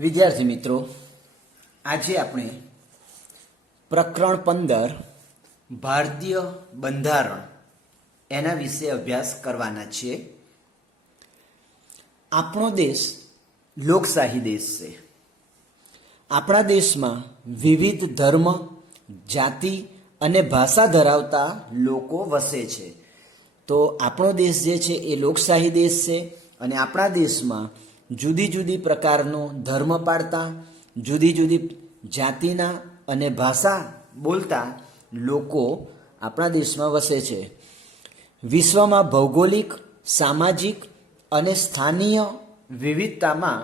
વિદ્યાર્થી મિત્રો, આજે આપણે પ્રકરણ 15 ભારતીય બંધારણ એના વિશે અભ્યાસ કરવાના છીએ. આપણો દેશ લોકશાહી દેશ છે. આપણા દેશમાં વિવિધ ધર્મ, જાતિ અને ભાષા ધરાવતા લોકો વસે છે. તો આપણો દેશ જે છે એ લોકશાહી દેશ છે અને આપણા દેશમાં જુદી જુદી પ્રકારનો ધર્મ પાળતા, જુદી જુદી જાતિના અને ભાષા બોલતા લોકો આપણા દેશમાં વસે છે. વિશ્વમાં ભૌગોલિક, સામાજિક અને સ્થાનીય વિવિધતામાં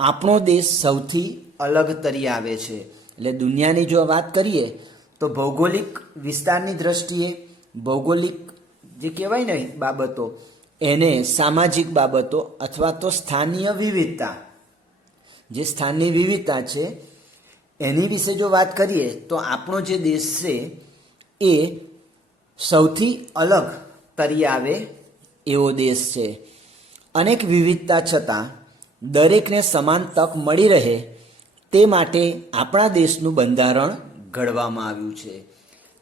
આપણો દેશ સૌથી અલગ તરી આવે છે. એટલે દુનિયાની જો વાત કરીએ તો ભૌગોલિક વિસ્તારની દ્રષ્ટિએ ભૌગોલિક જે કહેવાય ને બાબતો, એને સામાજિક બાબતો અથવા તો સ્થાનીય વિવિધતા, જે સ્થાનની વિવિધતા છે એની વિશે જો વાત કરીએ તો આપણો જે દેશ છે એ સૌથી અલગ તરી આવે એવો દેશ છે. અનેક વિવિધતા છતાં દરેકને સમાન તક મળી રહે તે માટે આપણા દેશનું બંધારણ ઘડવામાં આવ્યું છે.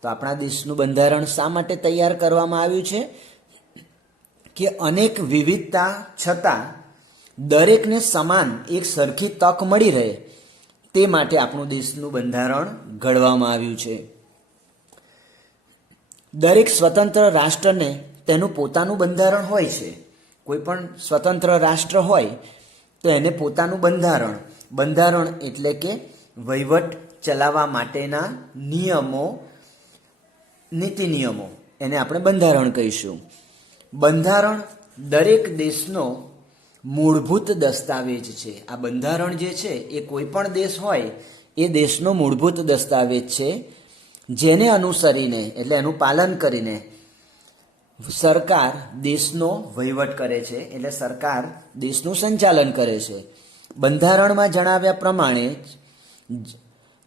તો આપણા દેશનું બંધારણ શા માટે તૈયાર કરવામાં આવ્યું છે કે અનેક વિવિધતા છતાં દરેકને સમાન એક સરખી તક મળી રહે તે માટે આપણું દેશનું બંધારણ ઘડવામાં આવ્યું છે. દરેક સ્વતંત્ર રાષ્ટ્રને તેનું પોતાનું બંધારણ હોય છે. કોઈ પણ સ્વતંત્ર રાષ્ટ્ર હોય તો એને પોતાનું બંધારણ એટલે કે વહીવટ ચલાવવા માટેના નિયમો, નીતિ નિયમો, એને આપણે બંધારણ કહીશું. બંધારણ દરેક દેશનો મૂળભૂત દસ્તાવેજ છે. આ બંધારણ જે છે એ કોઈ પણ દેશ હોય એ દેશનો મૂળભૂત દસ્તાવેજ છે, જેને અનુસરીને એટલે એનું પાલન કરીને સરકાર દેશનો વહીવટ કરે છે. એટલે સરકાર દેશનું સંચાલન કરે છે. બંધારણમાં જણાવ્યા પ્રમાણે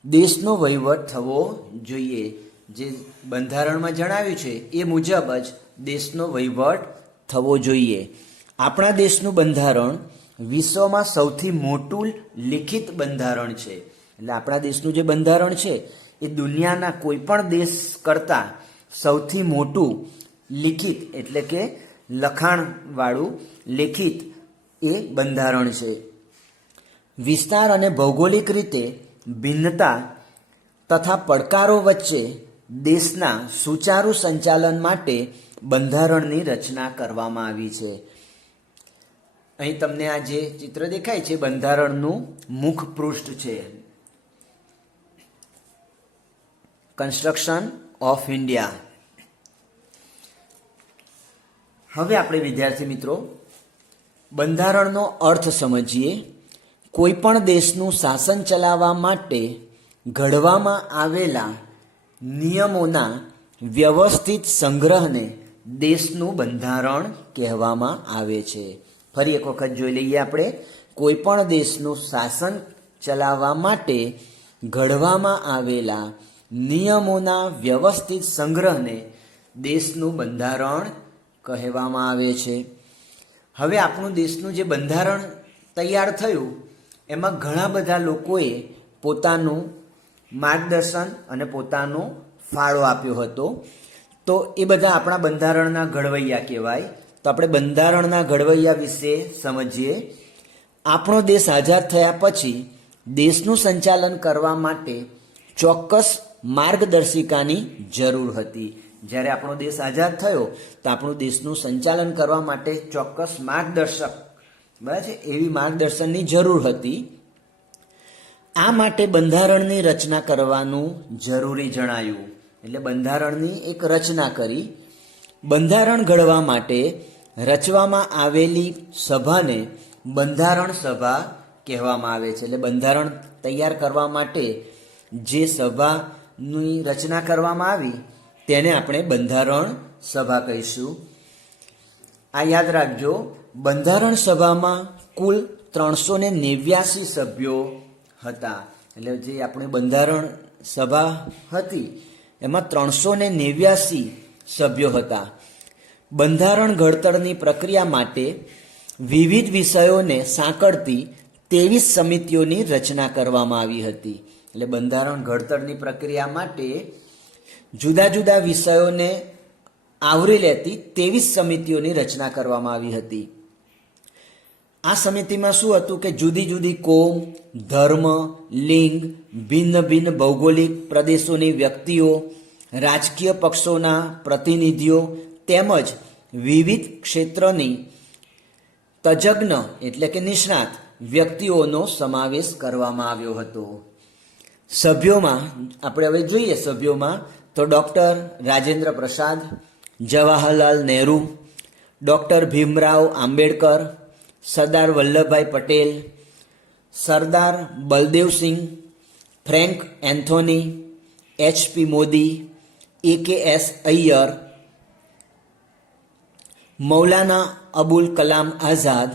દેશનો વહીવટ થવો જોઈએ. જે બંધારણમાં જણાવ્યું છે એ મુજબ જ દેશનો વહીવટ થવો જોઈએ. આપણા દેશનું બંધારણ વિશ્વમાં સૌથી મોટું લિખિત બંધારણ છે. એટલે આપણા દેશનું જે બંધારણ છે એ દુનિયાના કોઈ પણ દેશ કરતાં સૌથી મોટું લિખિત એટલે કે લખાણવાળું લિખિત એ બંધારણ છે. વિસ્તાર અને ભૌગોલિક રીતે ભિન્નતા તથા પડકારો વચ્ચે દેશના સુચારુ સંચાલન માટે બંધારણની રચના કરવામાં આવી છે. અહીં તમને આ જે ચિત્ર દેખાય છે બંધારણનું મુખ પૃષ્ઠ છે. Construction of India. હવે આપણે વિદ્યાર્થી મિત્રો બંધારણનો અર્થ સમજીએ. કોઈ પણ દેશનું શાસન ચલાવવા માટે ઘડવામાં આવેલા નિયમોના વ્યવસ્થિત સંગ્રહને દેશનું બંધારણ કહેવામાં આવે છે. ફરી એક વખત જોઈ લઈએ આપણે. કોઈ પણ દેશનું શાસન ચલાવવા માટે ઘડવામાં આવેલા નિયમોના વ્યવસ્થિત સંગ્રહને દેશનું બંધારણ કહેવામાં આવે છે. હવે આપણું દેશનું જે બંધારણ તૈયાર થયું એમાં ઘણા બધા લોકોએ પોતાનું માર્ગદર્શન અને પોતાનો ફાળો આપ્યો હતો. તો એ બધા આપણા બંધારણના ઘડવૈયા કહેવાય. તો આપણે બંધારણના ઘડવૈયા વિશે સમજીએ. આપણો દેશ આઝાદ થયા પછી દેશનું સંચાલન કરવા માટે ચોક્કસ માર્ગદર્શિકાની જરૂર હતી. જ્યારે આપણો દેશ આઝાદ થયો તો આપણું દેશનું સંચાલન કરવા માટે ચોક્કસ માર્ગદર્શક, બરાબર છે, એવી માર્ગદર્શનની જરૂર હતી. આ માટે બંધારણની રચના કરવાનું જરૂરી જણાયું. એટલે બંધારણની એક રચના કરી. બંધારણ ઘડવા માટે રચવામાં આવેલી સભાને બંધારણ સભા કહેવામાં આવે છે. એટલે બંધારણ તૈયાર કરવા માટે જે સભાની રચના કરવામાં આવી તેને આપણે બંધારણ સભા કહીશું. આ યાદ રાખજો, બંધારણ સભામાં કુલ 389 સભ્યો હતા. એટલે જે આપણી બંધારણ સભા હતી એમાં 389 સભ્યો હતા. બંધારણ ઘડતરની પ્રક્રિયા માટે વિવિધ વિષયોને સાંકળતી 23 સમિતિઓની રચના કરવામાં આવી હતી. એટલે બંધારણ ઘડતરની પ્રક્રિયા માટે જુદા જુદા વિષયોને આવરી લેતી 23 સમિતિઓની રચના કરવામાં આવી હતી. આ સમિતિમાં શું હતું કે જુદી જુદી કોમ, ધર્મ, લિંગ, ભિન્ન ભિન્ન ભૌગોલિક પ્રદેશોની વ્યક્તિઓ, રાજકીય પક્ષોના પ્રતિનિધિઓ તેમજ વિવિધ ક્ષેત્રની તજજ્ઞ એટલે કે નિષ્ણાત વ્યક્તિઓનો સમાવેશ કરવામાં આવ્યો હતો. સભ્યોમાં આપણે હવે જોઈએ સભ્યોમાં તો doctor Rajendra Prasad, Jawaharlal Nehru, doctor Bhimrao Ambedkar, Sardar Vallabhbhai Patel, Sardar Baldev Singh, Frank Anthony, HP. Mody, AKS. Ayyar, Maulana Abul Kalam Azad,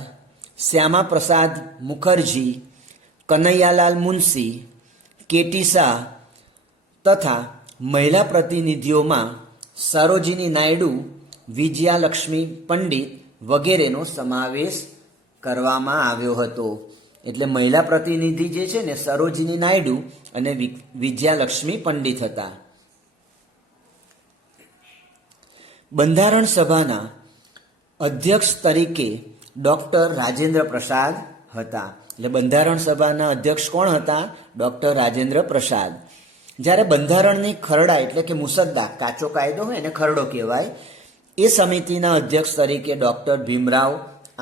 Shyama Prasad Mukherjee, Kanaiyalal Munshi, કે.ટી. Shah તથા મહિલા પ્રતિનિધિઓમાં સરોજિની નાયડુ, વિજયાલક્ષ્મી પંડિત વગેરેનો સમાવેશ કરવામાં આવ્યો હતો. એટલે મહિલા પ્રતિનિધિ જે છે ને સરોજિની નાયડુ અને વિજયાલક્ષ્મી પંડિત હતા. બંધારણ સભાના અધ્યક્ષ તરીકે ડૉક્ટર રાજેન્દ્ર પ્રસાદ હતા. એટલે બંધારણ સભાના અધ્યક્ષ કોણ હતા? ડૉક્ટર રાજેન્દ્ર પ્રસાદ. જ્યારે બંધારણની ખરડા એટલે કે મુસદ્દા, કાચો કાયદો હોય એને ખરડો કહેવાય, એ સમિતિના અધ્યક્ષ તરીકે ડૉક્ટર ભીમરાવ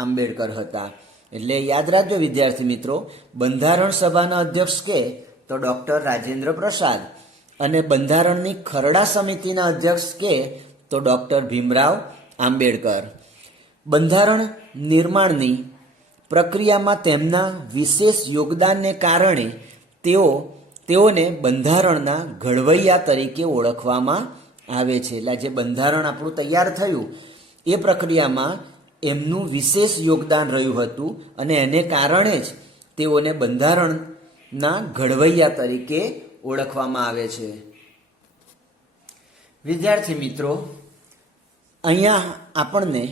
આંબેડકર હતા. એટલે યાદ રાખજો વિદ્યાર્થી મિત્રો, બંધારણ સભાના અધ્યક્ષ કે તો ડૉક્ટર રાજેન્દ્ર પ્રસાદ અને બંધારણની ખરડા સમિતિના અધ્યક્ષ કે તો ડૉક્ટર ભીમરાવ આંબેડકર. બંધારણ નિર્માણની પ્રક્રિયામાં તેમના વિશેષ યોગદાનને કારણે તેઓને બંધારણના ઘડવૈયા તરીકે ઓળખવામાં આવે છે. એટલે જે બંધારણ આપણું તૈયાર થયું એ પ્રક્રિયામાં એમનું વિશેષ યોગદાન રહ્યું હતું અને એને કારણે જ તેઓને બંધારણના ઘડવૈયા તરીકે ઓળખવામાં આવે છે. વિદ્યાર્થી મિત્રો, અહીંયા આપણને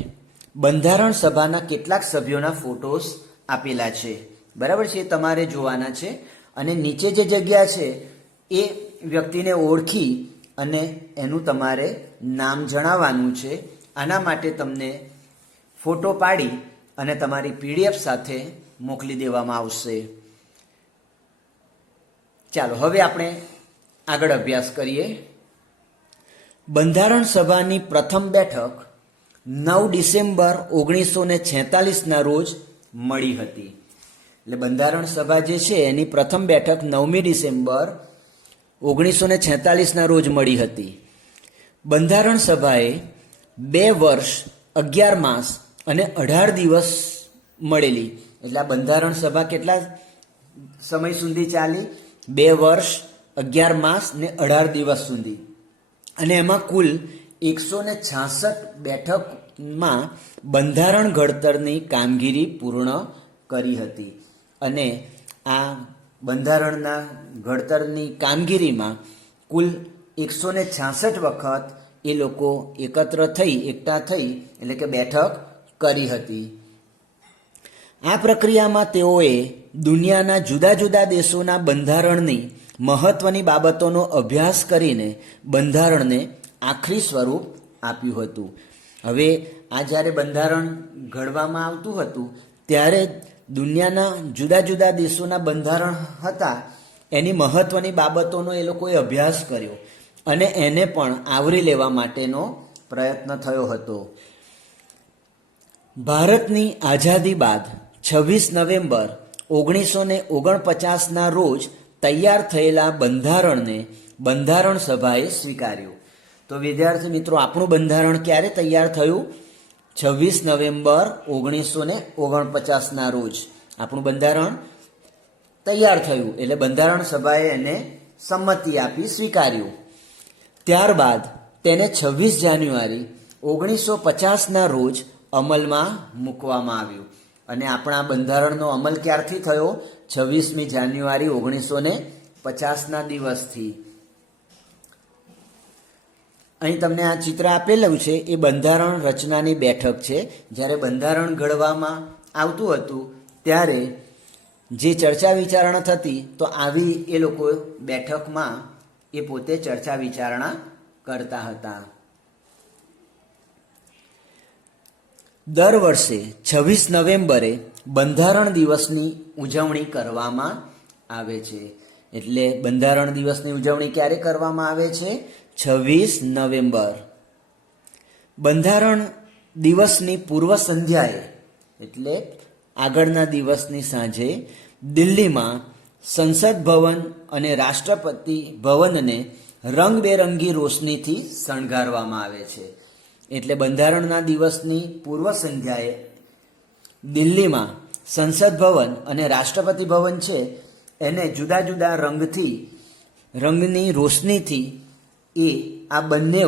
બંધારણ સભાના કેટલાક સભ્યોના ફોટોસ આપેલા છે, બરાબર છે, એ તમારે જોવાના છે. અને નીચે જે જગ્યા છે એ વ્યક્તિને ઓળખી અને એનું તમારે નામ જણાવવાનું છે. આના માટે તમને ફોટો પાડી અને તમારી PDF સાથે મોકલી દેવામાં આવશે. ચાલો હવે આપણે આગળ અભ્યાસ કરીએ. બંધારણ સભાની પ્રથમ બેઠક 9 ડિસેમ્બર 1946ના રોજ મળી હતી. એટલે બંધારણ સભા જે છે એની પ્રથમ બેઠક 9મી ડિસેમ્બર 1946ના રોજ મળી હતી. બંધારણ સભાએ 2 વર્ષ 11 માસ અને 18 દિવસ મળેલી. એટલે આ બંધારણ સભા કેટલા સમય સુધી ચાલી? 2 વર્ષ 11 માસ ને 18 દિવસ સુધી. અને એમાં કુલ 166 બેઠકમાં બંધારણ ઘડતરની કામગીરી પૂર્ણ કરી હતી. અને આ બંધારણના ઘડતરની કામગીરીમાં કુલ 166 વખત એ લોકો એકઠા થઈ એટલે કે બેઠક કરી હતી. આ પ્રક્રિયામાં તેઓએ દુનિયાના જુદા જુદા દેશોના બંધારણની મહત્વની બાબતોનો અભ્યાસ કરીને બંધારણને આખરી સ્વરૂપ આપ્યું હતું. હવે આ જ્યારે બંધારણ ઘડવામાં આવતું હતું ત્યારે દુનિયાના જુદા જુદા દેશોના બંધારણ હતા એની મહત્વની બાબતોનો એ લોકોએ અભ્યાસ કર્યો અને એને પણ આવરી લેવા માટેનો પ્રયત્ન થયો હતો. ભારતની આઝાદી બાદ 26 નવેમ્બર 1949ના રોજ તૈયાર થયેલા બંધારણને બંધારણ સભાએ સ્વીકાર્યું. તો વિદ્યાર્થી મિત્રો, આપણું બંધારણ ક્યારે તૈયાર થયું? 26 નવેમ્બર 1949ના રોજ આપણું બંધારણ તૈયાર થયું. એટલે બંધારણ સભાએ એને સંમતિ આપી, સ્વીકાર્યું. ત્યારબાદ તેને 26 જાન્યુઆરી 1950ના રોજ અમલમાં મૂકવામાં આવ્યું. અને આપણા બંધારણનો અમલ ક્યારથી થયો? 26મી જાન્યુઆરી 1950ના દિવસથી. અહીં તમને આ ચિત્ર આપેલું છે એ બંધારણ રચનાની બેઠક છે. જ્યારે બંધારણ ઘડવામાં આવતું હતું ત્યારે જે ચર્ચા વિચારણા થતી તો આવી એ લોકો બેઠકમાં એ પોતે ચર્ચા વિચારણા કરતા હતા. દર વર્ષે 26 નવેમ્બરે બંધારણ દિવસની ઉજવણી કરવામાં આવે છે. એટલે બંધારણ દિવસની ઉજવણી ક્યારે કરવામાં આવે છે? 26 નવેમ્બર. બંધારણ દિવસની પૂર્વ સંધ્યાએ એટલે આગળના દિવસની સાંજે દિલ્હીમાં સંસદ ભવન અને રાષ્ટ્રપતિ ભવનને રંગબેરંગી રોશનીથી શણગારવામાં આવે છે. એટલે બંધારણના દિવસની પૂર્વ સંધ્યાએ દિલ્હીમાં સંસદ ભવન અને રાષ્ટ્રપતિ ભવન છે એને જુદા જુદા રંગની રોશનીથી એ આ બંને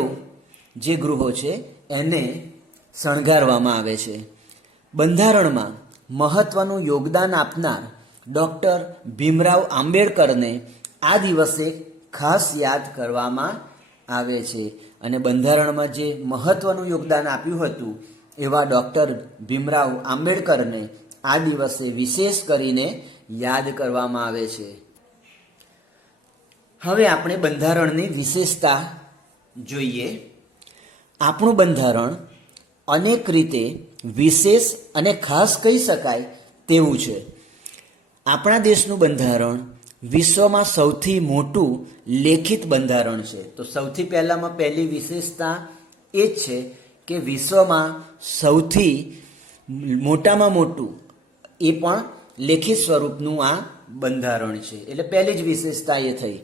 જે ગૃહો છે એને શણગારવામાં આવે છે. બંધારણમાં મહત્વનું યોગદાન આપનાર ડૉક્ટર ભીમરાવ આંબેડકરને આ દિવસે ખાસ યાદ કરવામાં આવે છે. અને બંધારણમાં જે મહત્વનું યોગદાન આપ્યું હતું એવા ડૉક્ટર ભીમરાવ આંબેડકરને આ દિવસે વિશેષ કરીને યાદ કરવામાં આવે છે. હવે આપણે બંધારણની વિશેષતા જોઈએ. આપણું બંધારણ અનેક રીતે વિશેષ અને ખાસ કહી શકાય તેવું છે. આપણા દેશનું બંધારણ વિશ્વમાં સૌથી મોટું લેખિત બંધારણ છે. તો સૌથી પહેલી વિશેષતા એ જ છે કે વિશ્વમાં સૌથી મોટામાં મોટું એ પણ લેખિત સ્વરૂપનું આ બંધારણ છે. એટલે પહેલી જ વિશેષતા એ થઈ.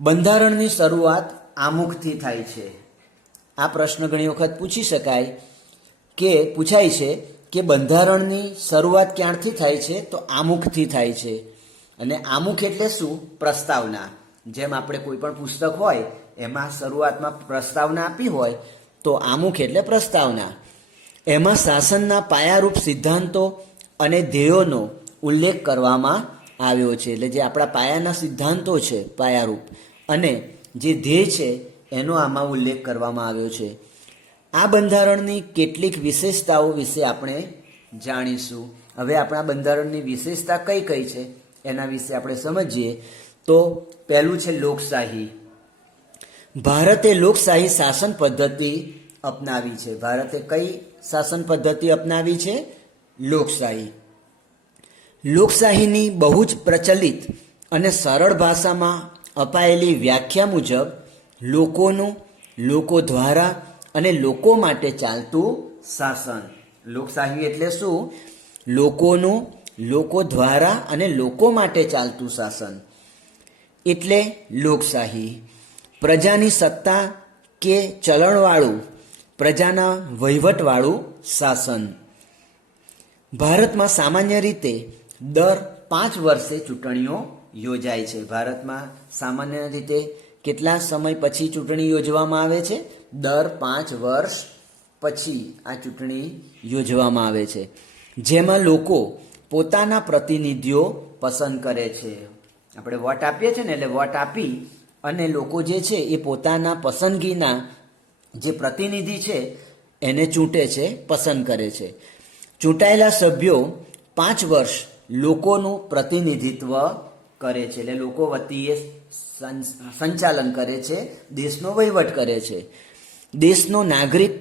બંધારણની શરૂઆત આમુખથી થાય છે. આ પ્રશ્ન ઘણી વખત પૂછાય છે કે બંધારણની શરૂઆત ક્યાંથી થાય છે? તો આમુખથી થાય છે. અને આમુખ એટલે શું? પ્રસ્તાવના. જેમ આપણે કોઈ પણ પુસ્તક હોય એમાં શરૂઆતમાં પ્રસ્તાવના આપી હોય તો આમુખ એટલે પ્રસ્તાવના. એમાં શાસનના પાયારૂપ સિદ્ધાંતો અને ધ્યેયોનો ઉલ્લેખ કરવામાં આવ્યો છે. એટલે જે આપણા પાયાના સિદ્ધાંતો છે પાયારૂપ અને જે ધ્યેય છે એનો આમાં ઉલ્લેખ કરવામાં આવ્યો છે. આ બંધારણની કેટલીક વિશેષતાઓ વિશે આપણે જાણીશું. હવે આપણા બંધારણની વિશેષતા કઈ કઈ છે એના વિશે આપણે સમજીએ. તો પહેલું છે લોકશાહી. ભારતે લોકશાહી શાસન પદ્ધતિ અપનાવી છે. ભારતે કઈ શાસન પદ્ધતિ અપનાવી છે? લોકશાહી. લોકશાહીની બહુ જ પ્રચલિત અને સરળ ભાષામાં અપાયેલી વ્યાખ્યા મુજબ લોકોનું, લોકો દ્વારા અને લોકો માટે ચાલતું શાસન. લોકશાહી એટલે શું? લોકોનું, લોકો દ્વારા અને લોકો માટે ચાલતું શાસન એટલે લોકશાહી. પ્રજાની સત્તા કે ચલણવાળું, પ્રજાના વહીવટવાળું શાસન. ભારતમાં સામાન્ય રીતે દર 5 વર્ષે ચૂંટણીઓ યોજાય છે. ભારતમાં સામાન્ય રીતે કેટલા સમય પછી ચૂંટણી યોજવામાં આવે છે? દર 5 વર્ષ પછી આ ચૂંટણી યોજવામાં આવે છે. જેમાં લોકો પોતાના પ્રતિનિધિઓ પસંદ કરે છે. આપણે વોટ આપીએ છીએ ને, એટલે વોટ આપી અને લોકો જે છે એ પોતાના પસંદગીના જે પ્રતિનિધિ છે એને ચૂંટે છે, પસંદ કરે છે. ચૂંટાયેલા સભ્યો 5 વર્ષ લોકોનું પ્રતિનિધિત્વ કરે છે. એટલે લોકો વતી એ સંચાલન કરે છે, દેશનો વહીવટ કરે છે. દેશનો નાગરિક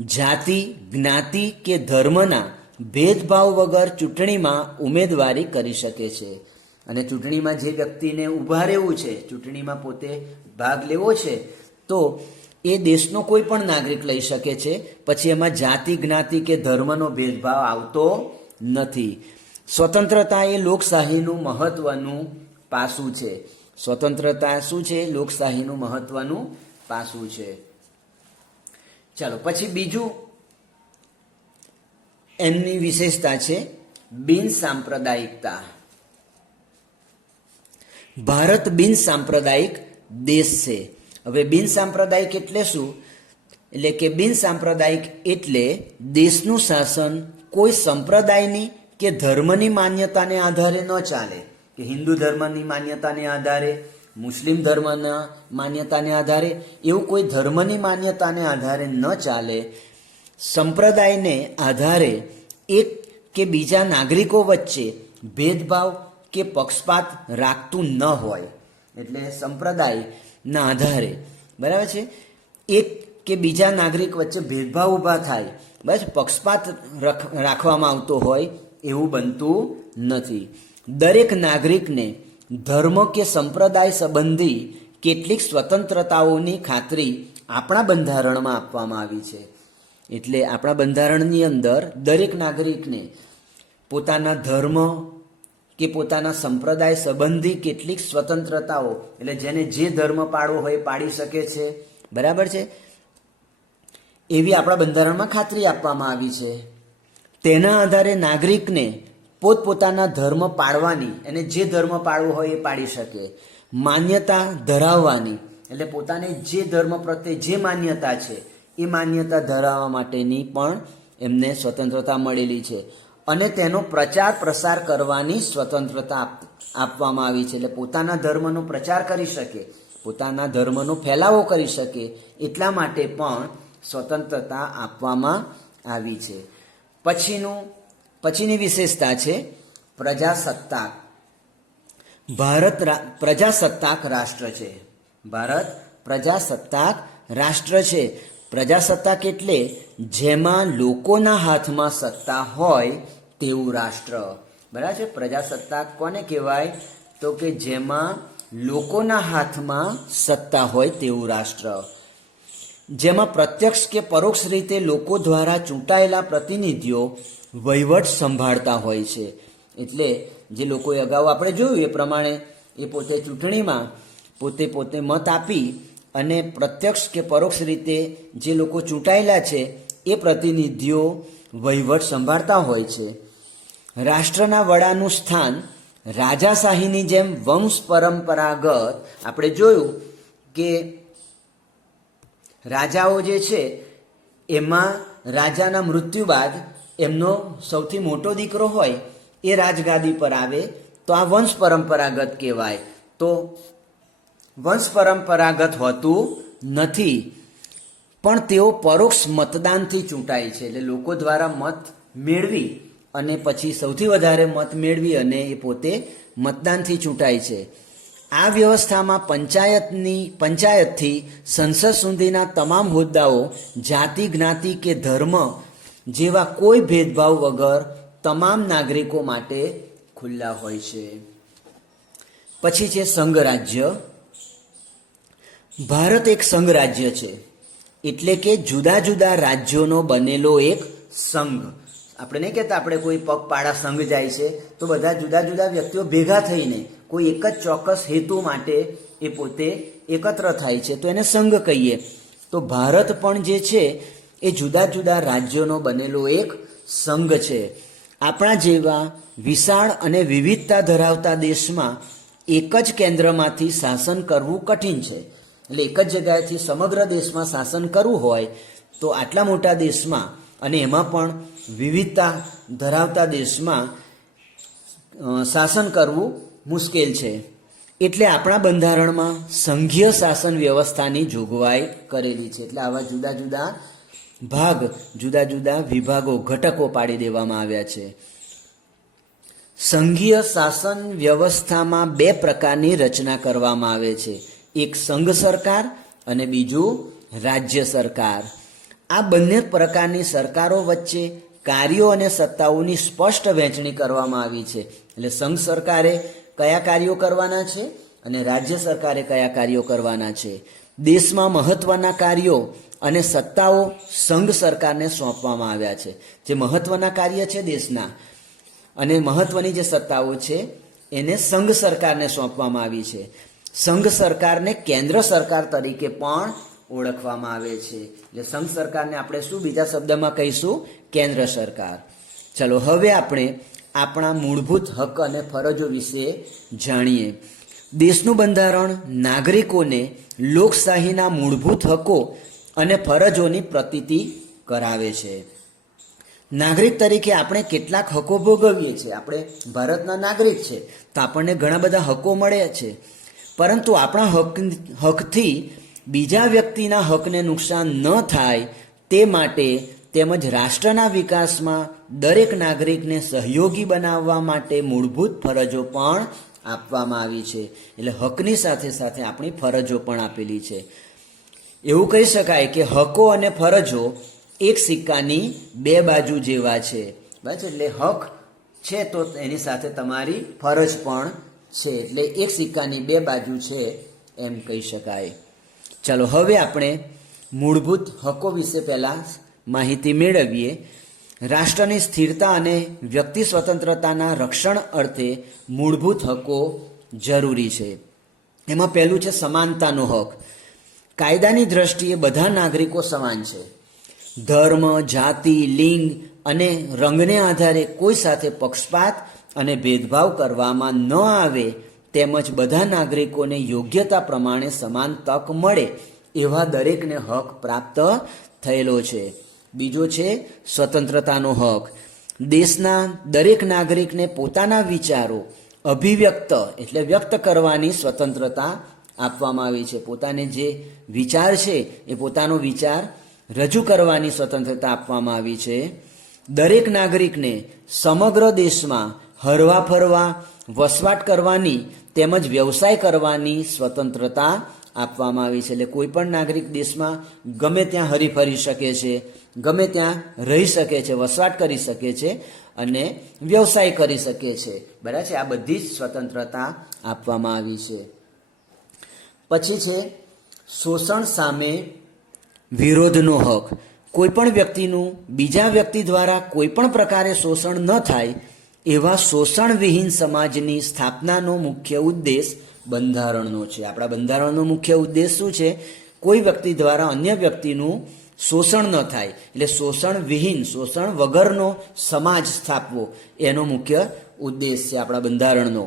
જાતિ, જ્ઞાતિ કે ધર્મના ભેદભાવ વગર ચૂંટણીમાં ઉમેદવારી કરી શકે છે. અને ચૂંટણીમાં જે વ્યક્તિને ઊભા રહેવું છે, ચૂંટણીમાં પોતે ભાગ લેવો છે, તો એ દેશનો કોઈ પણ નાગરિક લઈ શકે છે. પછી એમાં જાતિ, જ્ઞાતિ કે ધર્મનો ભેદભાવ આવતો નથી. સ્વતંત્રતા એ લોકશાહીનું મહત્વનું પાસું છે. સ્વતંત્રતા શું છે? લોકશાહીનું મહત્વનું પાસું છે. ચાલો પછી બીજું એમની વિશેષતા છે બિન સાંપ્રદાયિકતા. ભારત બિન સાંપ્રદાયિક દેશ છે. હવે બિન સાંપ્રદાયિક એટલે શું? એટલે કે બિન સાંપ્રદાયિક એટલે દેશનું શાસન કોઈ સંપ્રદાયની કે ધર્મની માન્યતાને આધારે ન ચાલે. કે હિન્દુ ધર્મની માન્યતાને આધારે, મુસ્લિમ ધર્મના માન્યતાને આધારે, એવું કોઈ ધર્મની માન્યતાને આધારે ન ચાલે. સંપ્રદાયને આધારે એક કે બીજા નાગરિકો વચ્ચે ભેદભાવ કે પક્ષપાત રાખતું ન હોય. એટલે સંપ્રદાયના આધારે બરાબર છે એક કે બીજા નાગરિક વચ્ચે ભેદભાવ ઊભા થાય, બસ પક્ષપાત રાખવામાં આવતો હોય એવું બનતું નથી. દરેક નાગરિકને ધર્મ કે સંપ્રદાય સંબંધી કેટલીક સ્વતંત્રતાઓની ખાતરી આપણા બંધારણમાં આપવામાં આવી છે. એટલે આપણા બંધારણની અંદર દરેક નાગરિકને પોતાના ધર્મ કે પોતાના સંપ્રદાય સંબંધી કેટલીક સ્વતંત્રતાઓ, એટલે જેને જે ધર્મ પાળવો હોય પાળી શકે છે, બરાબર છે, એવી આપણા બંધારણમાં ખાતરી આપવામાં આવી છે. તેના આધારે નાગરિકને પોતપોતાના ધર્મ પાળવાની, અને જે ધર્મ પાળવો હોય એ પાળી શકે, માન્યતા ધરાવવાની, એટલે પોતાને જે ધર્મ પ્રત્યે જે માન્યતા છે એ માન્યતા ધરાવવા માટેની પણ એમને સ્વતંત્રતા મળેલી છે. અને તેનો પ્રચાર પ્રસાર કરવાની સ્વતંત્રતા આપવામાં આવી છે. એટલે પોતાના ધર્મનો પ્રચાર કરી શકે, પોતાના ધર્મનો ફેલાવો કરી શકે, એટલા માટે પણ સ્વતંત્રતા આપવામાં આવી છે. પછીની વિશેષતા છે પ્રજાસત્તાક. ભારત પ્રજાસત્તાક રાષ્ટ્ર છે. ભારત પ્રજાસત્તાક રાષ્ટ્ર છે. પ્રજાસત્તાક એટલે જેમાં લોકોના હાથમાં સત્તા હોય તેવું રાષ્ટ્ર. બરાબર છે. પ્રજાસત્તાક કોને કહેવાય? તો કે જેમાં લોકોના હાથમાં સત્તા હોય તેવું રાષ્ટ્ર, જેમાં પ્રત્યક્ષ કે પરોક્ષ રીતે લોકો દ્વારા ચૂંટાયેલા પ્રતિનિધિઓ વહીવટ સંભાળતા હોય છે. એટલે જે લોકોએ અગાઉ આપણે જોયું એ પ્રમાણે એ પોતે ચૂંટણીમાં પોતે મત આપી અને પ્રત્યક્ષ કે પરોક્ષ રીતે જે લોકો ચૂંટાયેલા છે એ પ્રતિનિધિઓ વહીવટ સંભાળતા હોય છે. રાષ્ટ્રના વડાનું સ્થાન રાજાશાહીની જેમ વંશ પરંપરાગત, આપણે જોયું કે રાજાઓ જે છે એમાં રાજાના મૃત્યુ બાદ એમનો સૌથી મોટો દીકરો હોય એ રાજગાદી પર આવે તો આ વંશ પરંપરાગત કહેવાય. તો વંશ પરંપરાગત હોતું નથી, પણ તેઓ પરોક્ષ મતદાનથી ચૂંટાય છે. એટલે લોકો દ્વારા મત મેળવી અને પછી સૌથી વધારે મત મેળવી અને એ પોતે મતદાનથી ચૂંટાય છે. આ વ્યવસ્થામાં પંચાયતથી સંસદ સુધીના તમામ હોદ્દાઓ જાતિ, જ્ઞાતિ કે ધર્મ જેવા કોઈ ભેદભાવ વગર તમામ નાગરિકો માટે ખુલ્લા હોય છે. પછી છે સંઘ રાજ્ય. ભારત એક સંઘ રાજ્ય છે, એટલે કે જુદા જુદા રાજ્યોનો બનેલો એક સંઘ. આપણે નહીં કહેતા આપણે કોઈ પગપાળા સંઘ જાય છે તો બધા જુદા જુદા વ્યક્તિઓ ભેગા થઈને કોઈ એક જ ચોક્કસ હેતુ માટે એ પોતે એકત્ર થાય છે, તો એને સંઘ કહીએ. તો ભારત પણ જે છે એ જુદા જુદા રાજ્યોનો બનેલો એક સંઘ છે. આપણા જેવા વિશાળ અને વિવિધતા ધરાવતા દેશમાં એક જ કેન્દ્રમાંથી શાસન કરવું કઠિન છે. એટલે એક જ જગ્યાએથી સમગ્ર દેશમાં શાસન કરવું હોય તો આટલા મોટા દેશમાં, અને એમાં પણ વિવિધતા ધરાવતા દેશમાં શાસન કરવું મુશ્કેલ છે. એટલે આપણા બંધારણમાં સંઘીય શાસન વ્યવસ્થાની જોગવાઈ કરેલી છે. એટલે આવા જુદા જુદા જુદા જુદા વિભાગો, ઘટકો પાડી દેવામાં આવ્યા છે. સંઘીય શાસન વ્યવસ્થામાં બે પ્રકારની રચના કરવામાં આવે છે, એક સંઘ સરકાર અને બીજું રાજ્ય સરકાર. આ બંને પ્રકારની સરકારો વચ્ચે કાર્યો અને સત્તાઓની સ્પષ્ટ વહેંચણી કરવામાં આવી છે. એટલે સંઘ સરકારે કયા કાર્યો કરવાના છે અને રાજ્ય સરકારે કયા કાર્યો કરવાના છે. દેશમાં મહત્વના કાર્યો અને સત્તાઓ સંઘ સરકારને સોંપવામાં આવ્યા છે. જે મહત્વના કાર્ય છે દેશના અને મહત્વની જે સત્તાઓ છે એને સંઘ સરકારને સોંપવામાં આવી છે. સંઘ સરકારને કેન્દ્ર સરકાર તરીકે પણ ઓળખવામાં આવે છે. એટલે સંઘ સરકારને આપણે શું બીજા શબ્દમાં કહીશું? કેન્દ્ર સરકાર. ચલો હવે આપણે આપણા મૂળભૂત હક અને ફરજો વિશે જાણીએ. દેશનું બંધારણ નાગરિકોને લોકશાહીના મૂળભૂત હકો અને ફરજોની પ્રતીતિ કરાવે છે. નાગરિક તરીકે આપણે કેટલાક હકો ભોગવીએ છીએ. આપણે ભારતના નાગરિક છે તો આપણને ઘણા બધા હકો મળે છે, પરંતુ આપણા હકથી બીજા વ્યક્તિના હકને નુકસાન ન થાય તે માટે તેમજ રાષ્ટ્રના વિકાસમાં દરેક નાગરિકને સહયોગી બનાવવા માટે મૂળભૂત ફરજો પણ આપવામાં આવી છે. એટલે હકની સાથે સાથે આપણી ફરજો પણ આપેલી છે. એવું કહી શકાય કે હકો અને ફરજો એક સિક્કાની બે બાજુ જેવા છે. બસ એટલે હક છે તો એની સાથે તમારી ફરજ પણ છે, એટલે એક સિક્કાની બે બાજુ છે એમ કહી શકાય. ચાલો હવે આપણે મૂળભૂત હકો વિશે પહેલાં માહિતી મેળવીએ. રાષ્ટ્રની સ્થિરતા અને વ્યક્તિ સ્વતંત્રતાના રક્ષણ અર્થે મૂળભૂત હકો જરૂરી છે. એમાં પહેલું છે સમાનતાનો હક. કાયદાની દ્રષ્ટિએ બધા નાગરિકો સમાન છે. ધર્મ, જાતિ, લિંગ અને રંગને આધારે કોઈ સાથે પક્ષપાત અને ભેદભાવ કરવામાં ન આવે, તેમજ બધા નાગરિકોને યોગ્યતા પ્રમાણે સમાન તક મળે એવા દરેકને હક પ્રાપ્ત થયેલો છે. બીજો છે સ્વતંત્રતાનો હક. દેશના દરેક નાગરિકને પોતાના વિચારો અભિવ્યક્ત એટલે વ્યક્ત કરવાની સ્વતંત્રતા આપવામાં આવી છે. પોતાને જે વિચાર છે એ પોતાનો વિચાર રજૂ કરવાની સ્વતંત્રતા આપવામાં આવી છે. દરેક નાગરિકને સમગ્ર દેશમાં હરવા ફરવા, વસવાટ કરવાની તેમજ વ્યવસાય કરવાની સ્વતંત્રતા આપવામાં આવી છે. એટલે કોઈ પણ નાગરિક દેશમાં ગમે ત્યાં હરીફરી શકે છે, ગમે ત્યાં રહી શકે છે, વસવાટ કરી શકે છે અને વ્યવસાય કરી શકે છે. બરાબર છે, આ બધી જ સ્વતંત્રતા આપવામાં આવી છે. પછી છે શોષણ સામે વિરોધનો હક. કોઈ પણ વ્યક્તિનું બીજા વ્યક્તિ દ્વારા કોઈ પણ પ્રકારે શોષણ ન થાય એવા શોષણવિહીન સમાજની સ્થાપનાનો મુખ્ય ઉદ્દેશ બંધારણનો છે. આપણા બંધારણનો મુખ્ય ઉદ્દેશ શું છે? કોઈ વ્યક્તિ દ્વારા અન્ય વ્યક્તિનું શોષણ ન થાય, એટલે શોષણ વિહીન, શોષણ વગરનો સમાજ સ્થાપવો એનો મુખ્ય ઉદ્દેશ છે આપણા બંધારણનો.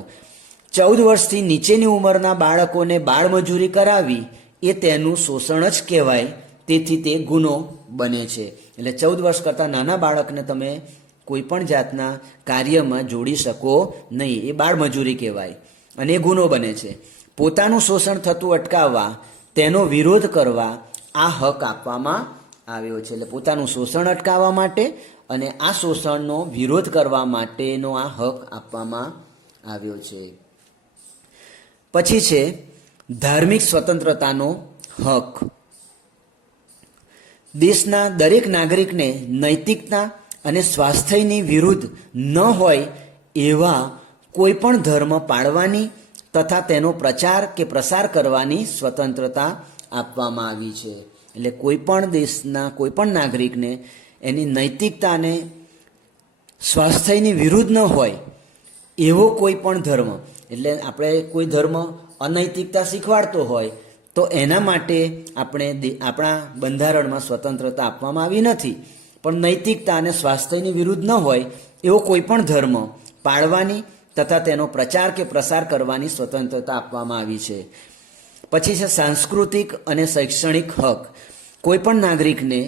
14 વર્ષથી નીચેની ઉંમરના બાળકોને બાળમજૂરી કરાવી એ તેનું શોષણ જ કહેવાય, તેથી તે ગુનો બને છે. એટલે 14 વર્ષ કરતાં નાના બાળકને તમે કોઈ પણ જાતના કાર્યમાં જોડી શકો નહીં, એ બાળમજૂરી કહેવાય અને એ ગુનો બને છે. પોતાનું શોષણ થતું અટકાવવા, તેનો વિરોધ કરવા આ હક આપવામાં આવ્યો છે. એટલે પોતાનું શોષણ અટકાવવા માટે અને આ શોષણનો વિરોધ કરવા માટેનો આ હક આપવામાં આવ્યો છે. પછી છે ધાર્મિક સ્વતંત્રતાનો હક. દેશના દરેક નાગરિકને નૈતિકતા અને સ્વાસ્થ્યની વિરુદ્ધ ન હોય એવા કોઈ પણ ધર્મ પાળવાની તથા તેનો પ્રચાર કે પ્રસાર કરવાની સ્વતંત્રતા આપવામાં આવી છે. એટલે કોઈ પણ દેશના કોઈ પણ નાગરિકને એની નૈતિકતા અને સ્વાસ્થ્યની વિરુદ્ધ ન હોય એવો કોઈ પણ ધર્મ, એટલે આપણે કોઈ ધર્મ અનૈતિકતા શીખવાડતો હોય તો એના માટે આપણા બંધારણમાં સ્વતંત્રતા આપવામાં આવી નથી. પણ નૈતિકતા અને સ્વાસ્થ્યની વિરુદ્ધ ન હોય એવો કોઈ પણ ધર્મ પાળવાની તથા તેનો પ્રચાર કે પ્રસાર કરવાની સ્વતંત્રતા આપવામાં આવી છે. પછી છે સાંસ્કૃતિક અને શૈક્ષણિક હક. કોઈ પણ નાગરિકને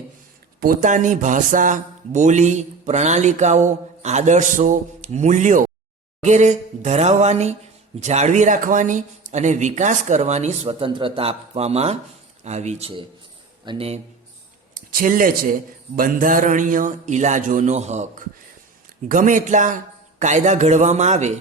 પોતાની ભાષા, બોલી, પ્રણાલિકાઓ, આદર્શો, મૂલ્યો વગેરે ધરાવવાની, જાળવી રાખવાની અને વિકાસ કરવાની સ્વતંત્રતા આપવામાં આવી છે. અને છેલ્લે છે બંધારણીય ઇલાજોનો હક. ગમે એટલા કાયદા ઘડવામાં આવે,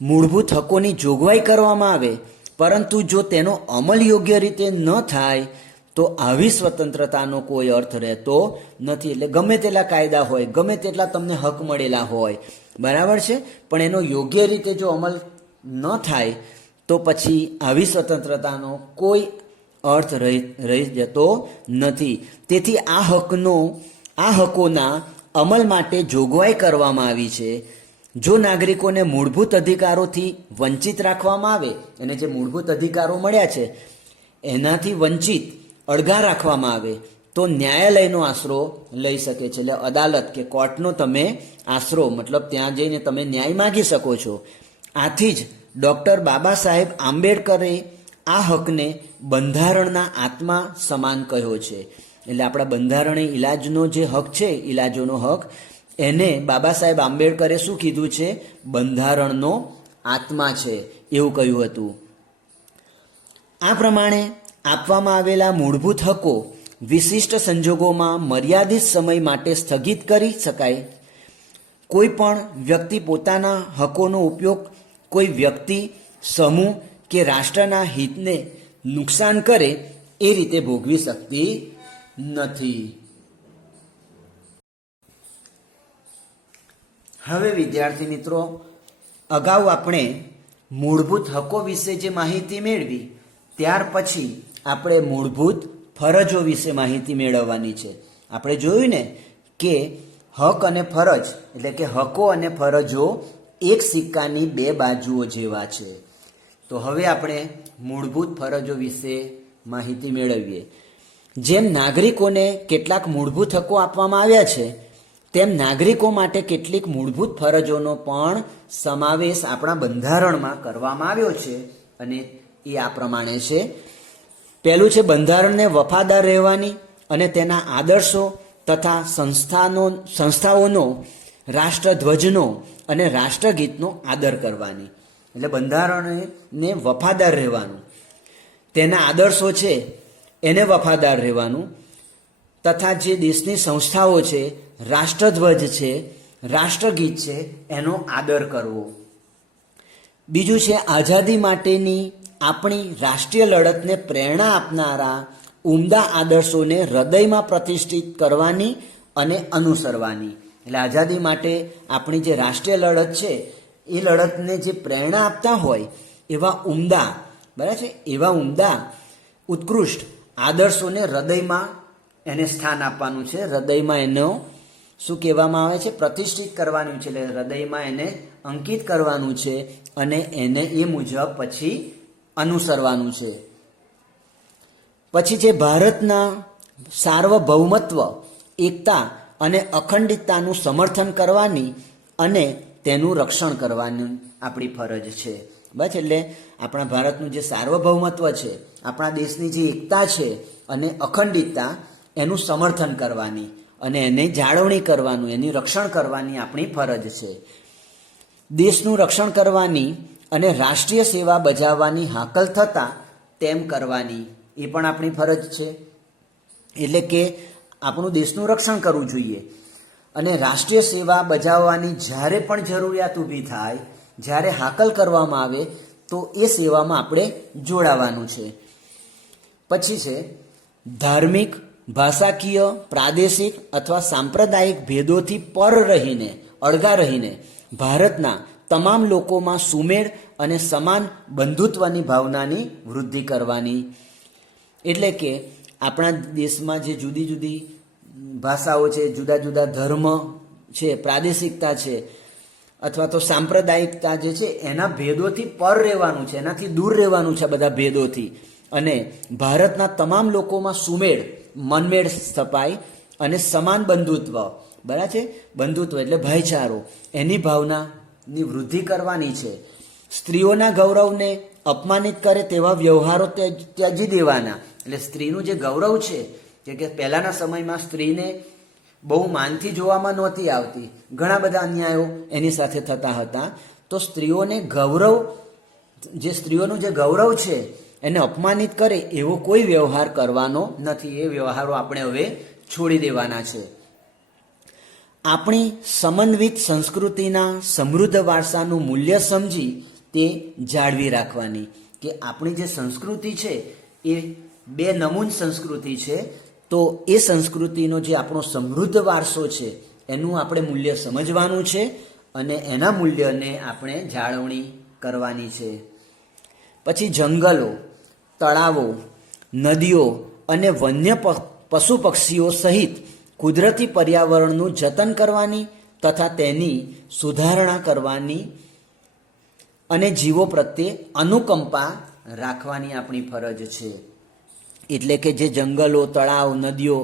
મૂળભૂત હકોની જોગવાઈ કરવામાં આવે, પરંતુ જો તેનો અમલ યોગ્ય રીતે ન થાય તો આવી સ્વતંત્રતાનો કોઈ અર્થ રહેતો નથી. એટલે ગમે તેટલા કાયદા હોય, ગમે તેટલા તમને હક મળેલા હોય, બરાબર છે, પણ એનો યોગ્ય રીતે જો અમલ ન થાય તો પછી આવી સ્વતંત્રતાનો કોઈ અર્થ રહી જતો નથી. તેથી આ હકોના અમલ માટે જોગવાઈ કરવામાં આવી છે. જો નાગરિકોને મૂળભૂત અધિકારોથી વંચિત રાખવામાં આવે, અને જે મૂળભૂત અધિકારો મળ્યા છે એનાથી વંચિત અળગા રાખવામાં આવે તો ન્યાયાલયનો આશરો લઈ શકે છે. એટલે અદાલત કે કોર્ટનો તમે આશરો, મતલબ ત્યાં જઈને તમે ન્યાય માગી શકો છો. આથી જ ડૉક્ટર બાબા સાહેબ આંબેડકરે આ હકને બંધારણના આત્મા સમાન કહ્યો છે. એટલે આપણા બંધારણીય ઇલાજનો જે હક છે, ઇલાજોનો હક, એને બાબા સાહેબ આંબેડકરે શું કીધું છે? બંધારણનો આત્મા છે એવું કહ્યું હતું. આ પ્રમાણે આપવામાં આવેલા મૂળભૂત હકો વિશિષ્ટ સંજોગોમાં મર્યાદિત સમય માટે સ્થગિત કરી શકાય. કોઈ પણ વ્યક્તિ પોતાના હકોનો ઉપયોગ કોઈ વ્યક્તિ, સમૂહ કે રાષ્ટ્રના હિતને નુકસાન કરે એ રીતે ભોગવી શકતી નથી. હવે વિદ્યાર્થી મિત્રો, અગાઉ આપણે મૂળભૂત હકો વિશે જે માહિતી મેળવી, ત્યાર પછી આપણે મૂળભૂત ફરજો વિશે માહિતી મેળવવાની છે. આપણે જોયું ને કે હક અને ફરજ એટલે કે હકો અને ફરજો એક સિક્કાની બે બાજુઓ જેવા છે. તો હવે આપણે મૂળભૂત ફરજો વિશે માહિતી મેળવીએ. જેમ નાગરિકોને કેટલાક મૂળભૂત હકો આપવામાં આવ્યા છે, તેમ નાગરિકો માટે કેટલીક મૂળભૂત ફરજોનો પણ સમાવેશ આપણા બંધારણમાં કરવામાં આવ્યો છે અને એ આ પ્રમાણે છે. પહેલું છે બંધારણને વફાદાર રહેવાની અને તેના આદર્શો તથા સંસ્થાઓનો, રાષ્ટ્રધ્વજનો અને રાષ્ટ્રગીતનો આદર કરવાની. એટલે બંધારણને વફાદાર રહેવાનું, તેના આદર્શો છે એને વફાદાર રહેવાનું, તથા જે દેશની સંસ્થાઓ છે, રાષ્ટ્રધ્વજ છે, રાષ્ટ્રગીત છે, એનો આદર કરવો. બીજું છે આઝાદી માટેની આપણી રાષ્ટ્રીય લડતને પ્રેરણા આપનારા ઉમદા આદર્શોને હૃદયમાં પ્રતિષ્ઠિત કરવાની અને અનુસરવાની. એટલે આઝાદી માટે આપણી જે રાષ્ટ્રીય લડત છે એ લડતને જે પ્રેરણા આપતા હોય એવા ઉમદા, બરાબર છે, એવા ઉમદા ઉત્કૃષ્ટ આદર્શોને હૃદયમાં એને સ્થાન આપવાનું છે. હૃદયમાં એનો શું કહેવામાં આવે છે? પ્રતિષ્ઠિત કરવાનું છે. એટલે હૃદયમાં એને અંકિત કરવાનું છે અને એને એ મુજબ પછી અનુસરવાનું છે. પછી જે ભારતના સાર્વભૌમત્વ, એકતા અને અખંડિતતાનું સમર્થન કરવાની અને તેનું રક્ષણ કરવાની આપણી ફરજ છે. બસ, એટલે આપણા ભારતનું જે સાર્વભૌમત્વ છે, આપણા દેશની જે એકતા છે અને અખંડિતતા, એનું સમર્થન કરવાની અને એને જાળવણી કરવાનું, એની રક્ષણ કરવાની આપણી ફરજ છે. દેશનું રક્ષણ કરવાની અને રાષ્ટ્રીય સેવા બજાવવાની હાકલ થતાં તેમ કરવાની એ પણ આપણી ફરજ છે. એટલે કે આપણું દેશનું રક્ષણ કરવું જોઈએ અને રાષ્ટ્રીય સેવા બજાવવાની જ્યારે પણ જરૂરિયાત ઊભી થાય, જ્યારે હાકલ કરવામાં આવે તો એ સેવામાં આપણે જોડાવાનું છે. પછી છે ધાર્મિક, ભાષાકીય, પ્રાદેશિક અથવા સાંપ્રદાયિક ભેદોથી પર રહીને, અળગા રહીને ભારતના તમામ લોકોમાં સુમેળ અને સમાન બંધુત્વની ભાવનાની વૃદ્ધિ કરવાની. એટલે કે આપણા દેશમાં જે જુદી જુદી ભાષાઓ છે, જુદા જુદા ધર્મ છે, પ્રાદેશિકતા છે અથવા તો સાંપ્રદાયિકતા જે છે, એના ભેદોથી પર રહેવાનું છે, એનાથી દૂર રહેવાનું છે બધા ભેદોથી. અને ભારતના તમામ લોકોમાં સુમેળ, મનમેળ સ્થપાય અને સમાન બંધુત્વ, બરાબર છે, બંધુત્વ એટલે ભાઈચારો, એની ભાવનાની વૃદ્ધિ કરવાની છે. સ્ત્રીઓના ગૌરવને અપમાનિત કરે તેવા વ્યવહારો ત્યજી દેવાના. એટલે સ્ત્રીનું જે ગૌરવ છે કે પહેલાના સમયમાં સ્ત્રીને બહુ માનથી જોવામાં નહોતી આવતી, ઘણા બધા અન્યાયો એની સાથે થતા હતા. તો સ્ત્રીઓને ગૌરવ, જે સ્ત્રીઓનું જે ગૌરવ છે એને અપમાનિત કરે એવો કોઈ વ્યવહાર કરવાનો નથી. એ વ્યવહારો આપણે હવે છોડી દેવાના છે. આપણી સમન્વિત સંસ્કૃતિના સમૃદ્ધ વારસાનું મૂલ્ય સમજી તે જાળવી રાખવાની. કે આપણી જે સંસ્કૃતિ છે એ બે નમૂન સંસ્કૃતિ છે, તો એ સંસ્કૃતિનો જે આપણો સમૃદ્ધ વારસો છે એનું આપણે મૂલ્ય સમજવાનું છે અને એના મૂલ્યને આપણે જાળવણી કરવાની છે. પછી જંગલો, તળાવો, નદીઓ અને વન્ય પશુ પક્ષીઓ સહિત કુદરતી પર્યાવરણનું જતન કરવાની તથા તેની સુધારણા કરવાની અને જીવો પ્રત્યે અનુકંપા રાખવાની આપણી ફરજ છે. એટલે કે જે જંગલો, તળાવ, નદીઓ,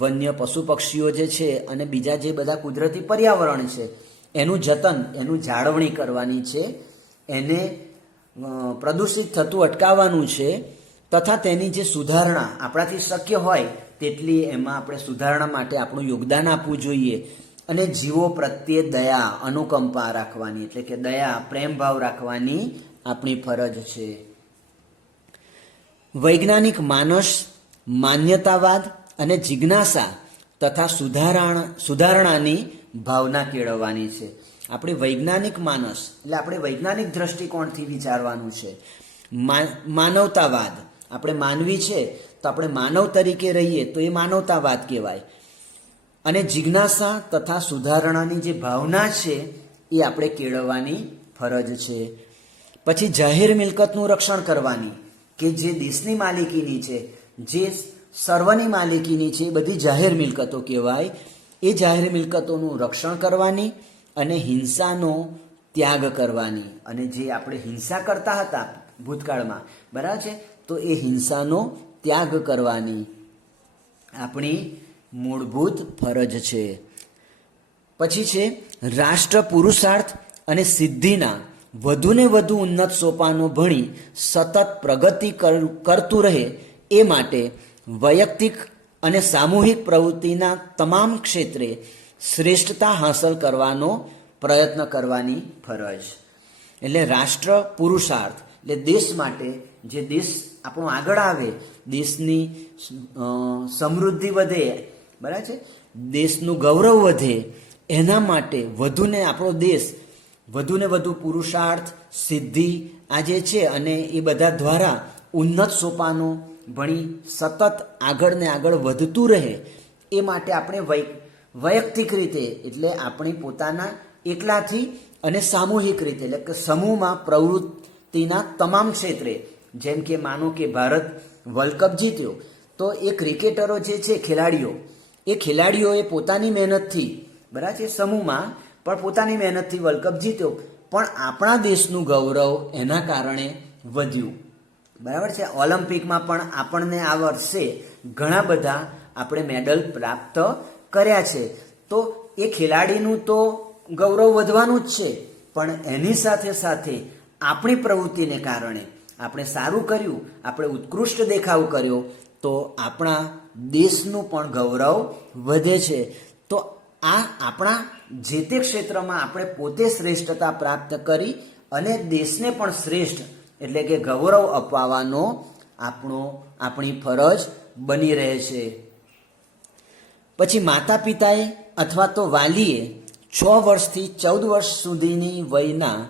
વન્ય પશુ પક્ષીઓ જે છે અને બીજા જે બધા કુદરતી પર્યાવરણ છે એનું જતન, એનું જાળવણી કરવાની છે, એને પ્રદૂષિત થતું અટકાવવાનું છે તથા તેની જે સુધારણા આપણાથી શક્ય હોય તેટલી એમાં આપણે સુધારણા માટે આપણું યોગદાન આપવું જોઈએ. અને જીવો પ્રત્યે દયા, અનુકંપા રાખવાની, એટલે કે દયા, પ્રેમ ભાવ રાખવાની આપણી ફરજ છે. વૈજ્ઞાનિક માનસ, માન્યતાવાદ અને જિજ્ઞાસા તથા સુધારણાની ભાવના કેળવવાની છે. આપણે વૈજ્ઞાનિક માનસ એટલે આપણે વૈજ્ઞાનિક દ્રષ્ટિકોણથી વિચારવાનું છે. માનવતાવાદ, આપણે માનવી છે તો આપણે માનવ તરીકે રહીએ તો એ માનવતાવાદ કહેવાય. અને જિજ્ઞાસા તથા સુધારણાની જે ભાવના છે એ આપણે કેળવવાની ફરજ છે. પછી જાહેર મિલકતનું રક્ષણ કરવાની, કે જે દેશની માલિકીની છે, જે સર્વની માલિકીની છે, એ બધી જાહેર મિલકતો કહેવાય. એ જાહેર મિલકતોનું રક્ષણ કરવાની અને હિંસાનો ત્યાગ કરવાની. અને જે આપણે હિંસા કરતા હતા ભૂતકાળમાં, બરાબર છે, તો એ હિંસાનો ત્યાગ કરવાની આપણી મૂળભૂત ફરજ છે. પછી છે રાષ્ટ્ર પુરુષાર્થ અને સિદ્ધિના વધુને વધુ ઉન્નત સોપાનો ભણી સતત પ્રગતિ કરતું રહે એ માટે વૈયક્તિક અને સામૂહિક પ્રવૃત્તિના તમામ ક્ષેત્રે શ્રેષ્ઠતા હાંસલ કરવાનો પ્રયત્ન કરવાની ફરજ. એટલે રાષ્ટ્ર પુરુષાર્થ એટલે દેશ માટે, જે દેશ આપણો આગળ આવે, દેશની સમૃદ્ધિ વધે, બરાબર છે, દેશનું ગૌરવ વધે, એના માટે વધુને આપણો દેશ વધુને વધુ પુરુષાર્થ, સિદ્ધિ આ જે છે અને એ બધા દ્વારા ઉન્નત સોપાનો ભણી સતત આગળ ને આગળ વધતું રહે એ માટે આપણે વૈયક્તિક રીતે એટલે આપણે પોતાના એકલાથી અને સામૂહિક રીતે એટલે કે સમૂહમાં પ્રવૃત્તિના તમામ ક્ષેત્રે, જેમ કે માનો કે ભારત વર્લ્ડ કપ જીત્યો તો એ ક્રિકેટરો જે છે ખેલાડીઓએ પોતાની મહેનતથી, બરાબર છે, સમૂહમાં પણ પોતાની મહેનતથી વર્લ્ડ કપ જીત્યો, પણ આપણા દેશનું ગૌરવ એના કારણે વધ્યું. બરાબર છે. ઓલિમ્પિકમાં પણ આપણને આ વર્ષે ઘણા બધા આપણે મેડલ પ્રાપ્ત કર્યા છે. તો એ ખેલાડીનું તો ગૌરવ વધવાનું જ છે, પણ એની સાથે સાથે આપણી પ્રવૃત્તિને કારણે આપણે સારું કર્યું, આપણે ઉત્કૃષ્ટ દેખાવ કર્યો તો આપણા દેશનું પણ ગૌરવ વધે છે. તો આ આપણા જે તે ક્ષેત્રમાં આપણે પોતે શ્રેષ્ઠતા પ્રાપ્ત કરી અને દેશને પણ શ્રેષ્ઠ એટલે કે ગૌરવ અપાવવાનો આપણી ફરજ બની રહે છે. પછી માતા પિતાએ અથવા તો વાલીએ 6 વર્ષથી 14 વર્ષ સુધીની વયના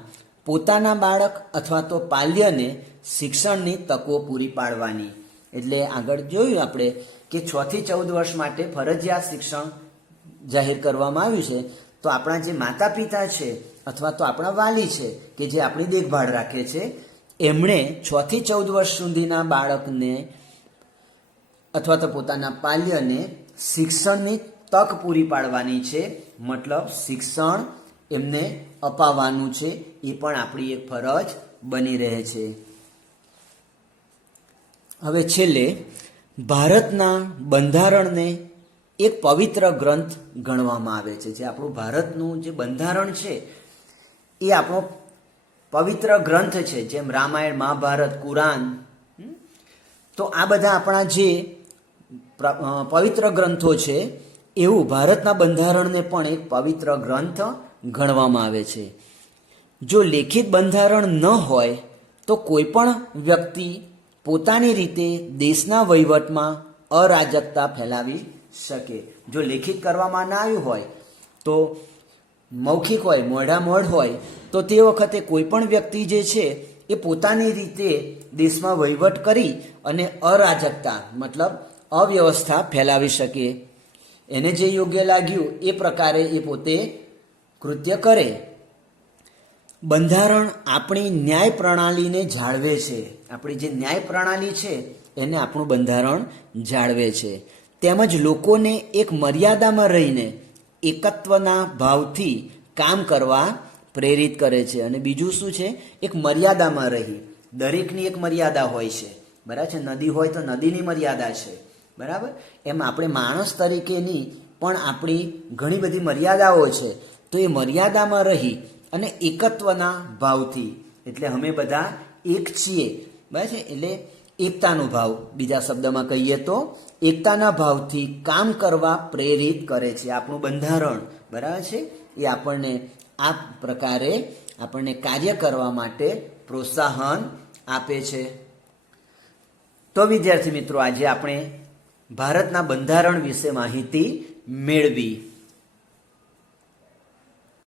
પોતાના બાળક અથવા તો પાલ્યને શિક્ષણની તકો પૂરી પાડવાની. એટલે આગળ જોયું આપણે કે 6 થી 14 વર્ષ માટે ફરજિયાત શિક્ષણ જાહેર કરવામાં આવ્યું છે. તો આપણા જે માતા પિતા છે અથવા તો આપણા વાલી છે કે જે આપણી દેખભાળ રાખે છે, એમણે 6 થી 14 વર્ષ સુધીના બાળકને અથવા તો પોતાના પાલ્યને શિક્ષણની તક પૂરી પાડવાની છે. મતલબ શિક્ષણ એમને અપાવવાનું છે. એ પણ આપણી એક ફરજ બની રહે છે. હવે છેલ્લે ભારતના બંધારણને એક પવિત્ર ગ્રંથ ગણવામાં આવે છે. જે આપણું ભારતનું જે બંધારણ છે એ આપણો પવિત્ર ગ્રંથ છે. જેમ રામાયણ, મહાભારત, કુરાન, તો આ બધા આપણા જે પવિત્ર ગ્રંથો છે એવું ભારતના બંધારણને પણ એક પવિત્ર ગ્રંથ ગણવામાં આવે છે. જો લેખિત બંધારણ ન હોય તો કોઈ પણ વ્યક્તિ પોતાની રીતે દેશના વહીવટમાં અરાજકતા ફેલાવી શકે. જો લેખિત કરવામાં ના આવ્યું હોય તો મૌખિક હોય, મોઢામોઢ હોય, તો તે વખતે કોઈ પણ વ્યક્તિ જે છે એ પોતાની રીતે દેશમાં વહીવટ કરી અને અરાજકતા મતલબ અવ્યવસ્થા ફેલાવી શકે. એને જે યોગ્ય લાગ્યું એ પ્રકારે એ પોતે કૃત્ય કરે. બંધારણ આપણી ન્યાય પ્રણાલીને જાળવે છે. આપણી જે ન્યાય પ્રણાલી છે એને આપણું બંધારણ જાળવે છે. તેમજ લોકોને એક મર્યાદામાં રહીને એકત્વના ભાવથી કામ કરવા પ્રેરિત કરે છે. અને બીજું શું છે? એક મર્યાદામાં રહી. દરેકની એક મર્યાદા હોય છે, બરાબર છે. નદી હોય તો નદીની મર્યાદા છે, બરાબર. એમ આપણે માણસ તરીકેની પણ આપણી ઘણી બધી મર્યાદાઓ છે. તો એ મર્યાદામાં રહી અને એકત્વના ભાવથી, એટલે અમે બધા એક છીએ, બરાબર છે. એટલે એકતાનો ભાવ, બીજા શબ્દમાં કહીએ તો એકતાના ભાવથી કામ કરવા પ્રેરિત કરે છે આપણું બંધારણ, બરાબર છે. એ આપણને આ પ્રકારે આપણને કાર્ય કરવા માટે પ્રોત્સાહન આપે છે. તો વિદ્યાર્થી મિત્રો, આજે આપણે ભારતના બંધારણ વિશે માહિતી મેળવી.